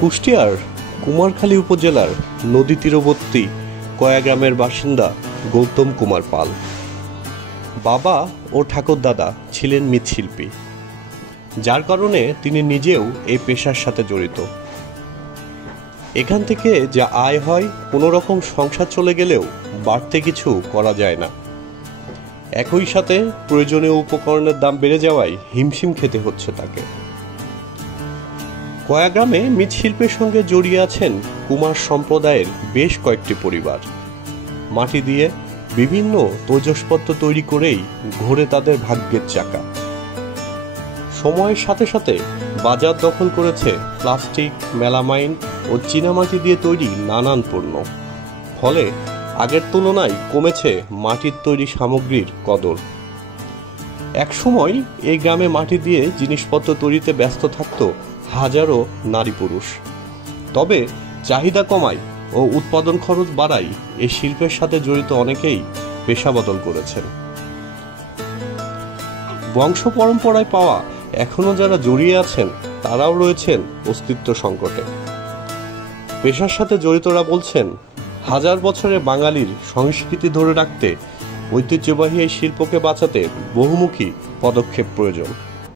কুষ্টিয়ার কুমারখালী উপজেলার নদী তীরবর্তী কয়া গ্রামের বাসিন্দা গৌতম কুমার পাল। বাবা ও ঠাকুরদাদা ছিলেন মৃৎশিল্পী, যার কারণে তিনি নিজেও এই পেশার সাথে জড়িত। এখান থেকে যা আয় হয় কোনো রকম সংসার চলে গেলেও বাড়তে কিছু করা যায় না। একই সাথে প্রয়োজনীয় উপকরণের দাম বেড়ে যাওয়ায় হিমশিম খেতে হচ্ছে তাকে। কয়া গ্রামে মৃৎশিল্পের সঙ্গে জড়িয়ে আছেন কুমার সম্প্রদায়ের বেশ কয়েকটি পরিবার। মাটি দিয়ে বিভিন্ন তৈজসপত্র তৈরি করেই ঘোরে তাদের ভাগ্যের চাকা। সময়ের সাথে সাথে বাজার দখল করেছে প্লাস্টিক, মেলামাইন ও চীনামাটি দিয়ে তৈরি নানান পণ্য। ফলে আগের তুলনায় কমেছে মাটির তৈরি সামগ্রীর কদর। একসময় এই গ্রামে মাটি দিয়ে জিনিসপত্র তৈরিতে ব্যস্ত থাকত হাজারো নারী পুরুষ। তবে চাহিদা কমায় ও উৎপাদন খরচ বাড়ায় এই শিল্পের সাথে জড়িত অনেকেই পেশা বদল করেছেন। বংশ পরম্পরায় পাওয়া এখনো যারা জড়িয়ে আছেন তারাও রয়েছেন অস্তিত্ব সংকটে। পেশার সাথে জড়িতরা বলছেন, হাজার বছরের বাঙালির সংস্কৃতি ধরে রাখতে ঐতিহ্যবাহী এই শিল্পকে বাঁচাতে বহুমুখী পদক্ষেপ প্রয়োজন।